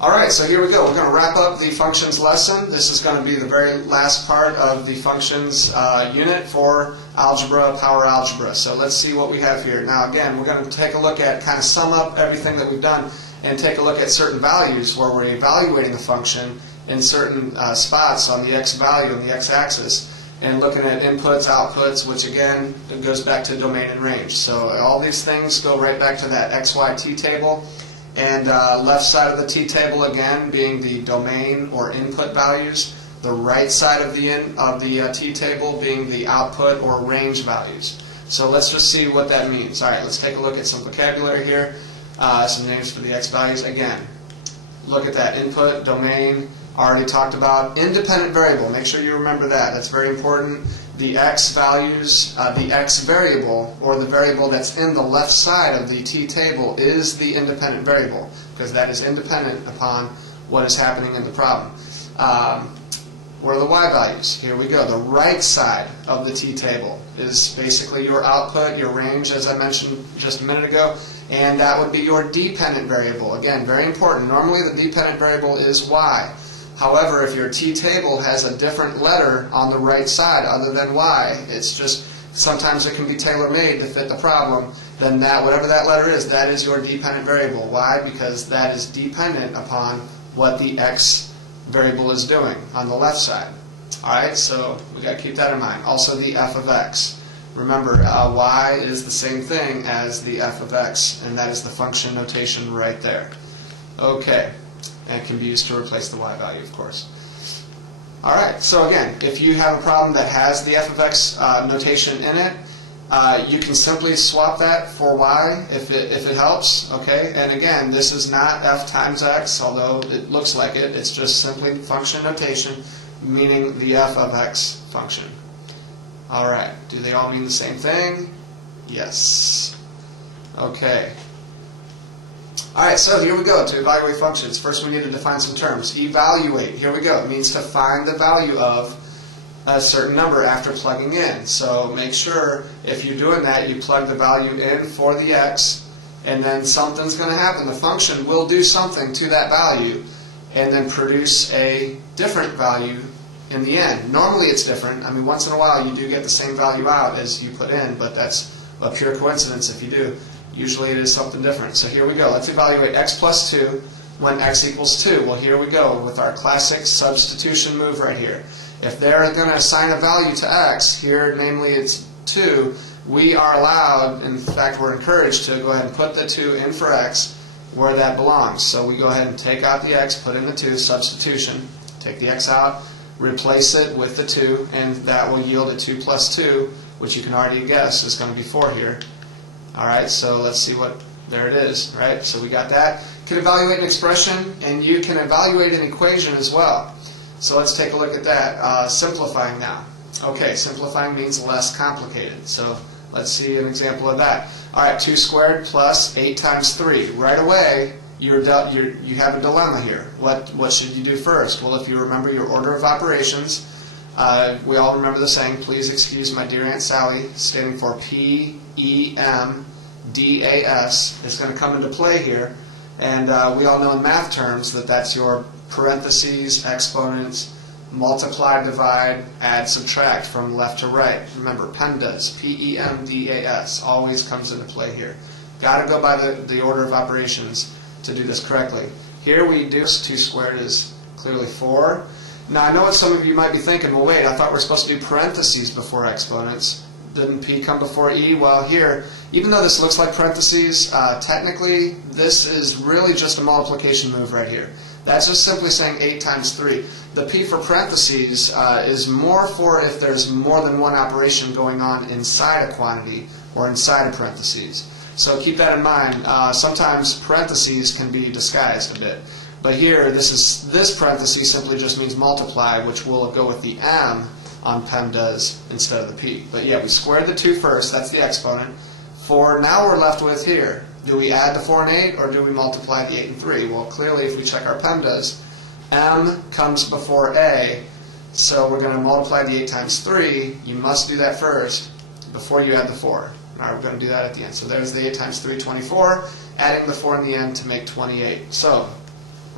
Alright, so here we go. We're going to wrap up the functions lesson. This is going to be the very last part of the functions unit for algebra, power algebra. So let's see what we have here. Now again, we're going to take a look at, kind of sum up everything that we've done and take a look at certain values where we're evaluating a function in certain spots on the x value and the x-axis, and looking at inputs, outputs, which again it goes back to domain and range. So all these things go right back to that xy t-table, and left side of the t-table again being the domain or input values, the right side of the t-table being the output or range values. So let's just see what that means. Alright, let's take a look at some vocabulary here, some names for the x values. Again, look at that, input, domain, already talked about. Independent variable, make sure you remember that, that's very important. The x values, the x variable, or the variable that's in the left side of the t-table is the independent variable, because that is independent upon what is happening in the problem. What are the y values? Here we go. The right side of the t-table is basically your output, your range, as I mentioned just a minute ago, and that would be your dependent variable. Again, very important. Normally the dependent variable is y. However, if your t-table has a different letter on the right side other than y, it's just, sometimes it can be tailor-made to fit the problem, then that, whatever that letter is, that is your dependent variable. Why? Because that is dependent upon what the x variable is doing on the left side. Alright, so we got to keep that in mind. Also the f of x. Remember, y is the same thing as the f of x, and that is the function notation right there. Okay. And can be used to replace the y value, of course. Alright, so again, if you have a problem that has the f of x notation in it, you can simply swap that for y if it helps. Okay, and again, this is not f times x, although it looks like it. It's just simply function notation, meaning the f of x function. Alright, do they all mean the same thing? Yes. Okay. Alright, so here we go to evaluate functions. First we need to define some terms. Evaluate, here we go. It means to find the value of a certain number after plugging in. So make sure if you're doing that, you plug the value in for the x, and then something's going to happen. The function will do something to that value and then produce a different value in the end. Normally it's different. I mean, once in a while you do get the same value out as you put in, but that's a pure coincidence if you do. Usually it is something different. So here we go. Let's evaluate x plus 2 when x equals 2. Well, here we go with our classic substitution move right here. If they're going to assign a value to x, here namely it's 2, we are allowed, in fact we're encouraged to go ahead and put the 2 in for x where that belongs. So we go ahead and take out the x, put in the 2, substitution, take the x out, replace it with the 2, and that will yield a 2 plus 2, which you can already guess is going to be 4 here. Alright, so let's see what, there it is, right? So we got that. You can evaluate an expression, and you can evaluate an equation as well. So let's take a look at that. Simplifying now. Okay, simplifying means less complicated. So let's see an example of that. Alright, 2 squared plus 8 times 3. Right away, you have a dilemma here. What should you do first? Well, if you remember your order of operations, we all remember the saying, please excuse my dear Aunt Sally, standing for PEMDAS. It's going to come into play here, and we all know in math terms that that's your parentheses, exponents, multiply, divide, add, subtract from left to right. Remember, PEMDAS, P-E-M-D-A-S, always comes into play here. Got to go by the order of operations to do this correctly. Here we do 2 squared is clearly 4. Now I know what some of you might be thinking, well wait, I thought we're supposed to do parentheses before exponents. Didn't P come before E? Well here, even though this looks like parentheses, technically this is really just a multiplication move right here. That's just simply saying 8 times 3. The P for parentheses is more for if there's more than one operation going on inside a quantity or inside a parentheses. So keep that in mind. Sometimes parentheses can be disguised a bit. But here, this parenthesis simply just means multiply, which will go with the M on PEMDAS instead of the P. But yeah, we squared the 2 first, that's the exponent. 4, now we're left with here. Do we add the 4 and 8, or do we multiply the 8 and 3? Well, clearly, if we check our PEMDAS, M comes before A, so we're going to multiply the 8 times 3. You must do that first before you add the 4. Now we're going to do that at the end. So there's the 8 times 3, 24, adding the 4 in the end to make 28. So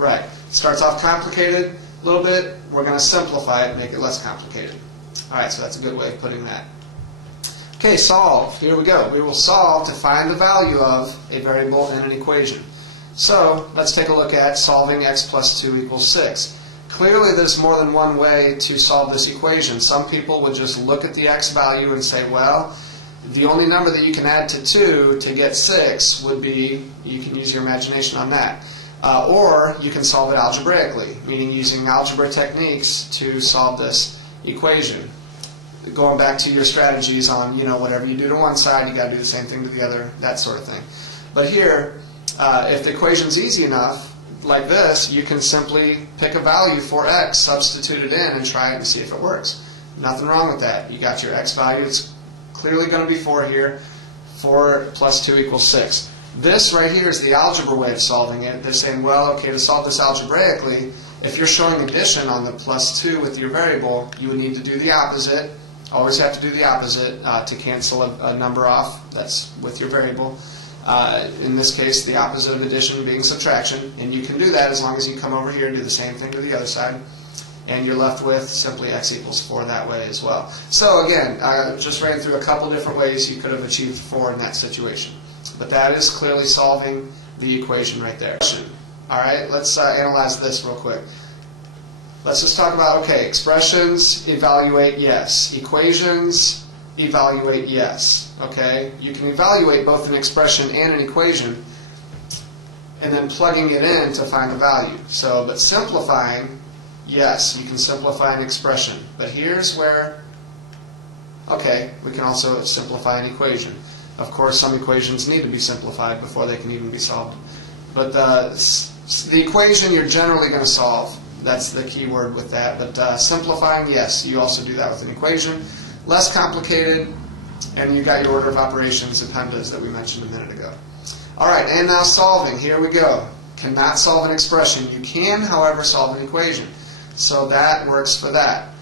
Right. Starts off complicated a little bit. We're going to simplify it and make it less complicated. All right, so that's a good way of putting that. Okay, solve. Here we go. We will solve to find the value of a variable in an equation. So let's take a look at solving x plus 2 equals 6. Clearly there's more than one way to solve this equation. Some people would just look at the x value and say, well, the only number that you can add to 2 to get 6 would be, you can use your imagination on that. Or you can solve it algebraically, meaning using algebra techniques to solve this equation. Going back to your strategies on, whatever you do to one side, you got to do the same thing to the other, that sort of thing. But here, if the equation's easy enough, like this, you can simply pick a value for x, substitute it in, and try it and see if it works. Nothing wrong with that. You got your x value. It's clearly going to be 4 here. 4 plus 2 equals 6. This right here is the algebra way of solving it. They're saying, well, okay, to solve this algebraically, if you're showing addition on the plus 2 with your variable, you would need to do the opposite. Always have to do the opposite to cancel a number off that's with your variable. In this case, the opposite of addition being subtraction. And you can do that as long as you come over here and do the same thing to the other side. And you're left with simply x equals 4 that way as well. So again, I just ran through a couple different ways you could have achieved 4 in that situation. But that is clearly solving the equation right there. All right, let's analyze this real quick. Let's just talk about, okay, expressions, evaluate yes. Equations, evaluate yes. Okay, you can evaluate both an expression and an equation and then plugging it in to find the value. So, but simplifying, yes, you can simplify an expression. But here's where, okay, we can also simplify an equation. Of course, some equations need to be simplified before they can even be solved. But the equation you're generally going to solve. That's the key word with that. But simplifying, yes, you also do that with an equation. Less complicated, and you got your order of operations and PEMDAs that we mentioned a minute ago. All right, and now solving. Here we go. Cannot solve an expression. You can, however, solve an equation. So that works for that.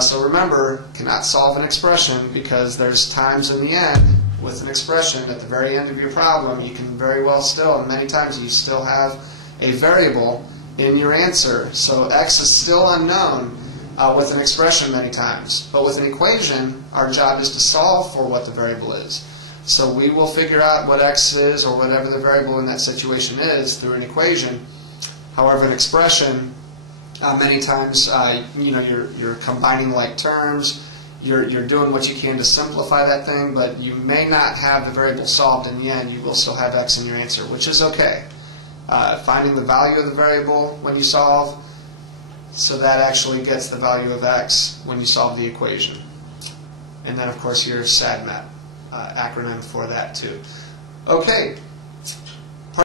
So remember, cannot solve an expression because there's times in the end with an expression at the very end of your problem, you can very well still, and many times you still have a variable in your answer. So x is still unknown with an expression many times. But with an equation, our job is to solve for what the variable is. So we will figure out what x is or whatever the variable in that situation is through an equation. However, an expression, many times you're combining like terms. You're doing what you can to simplify that thing, but you may not have the variable solved in the end. You will still have x in your answer, which is okay. Finding the value of the variable when you solve, so that actually gets the value of x when you solve the equation. And then, of course, your SADMAT acronym for that, too. Okay,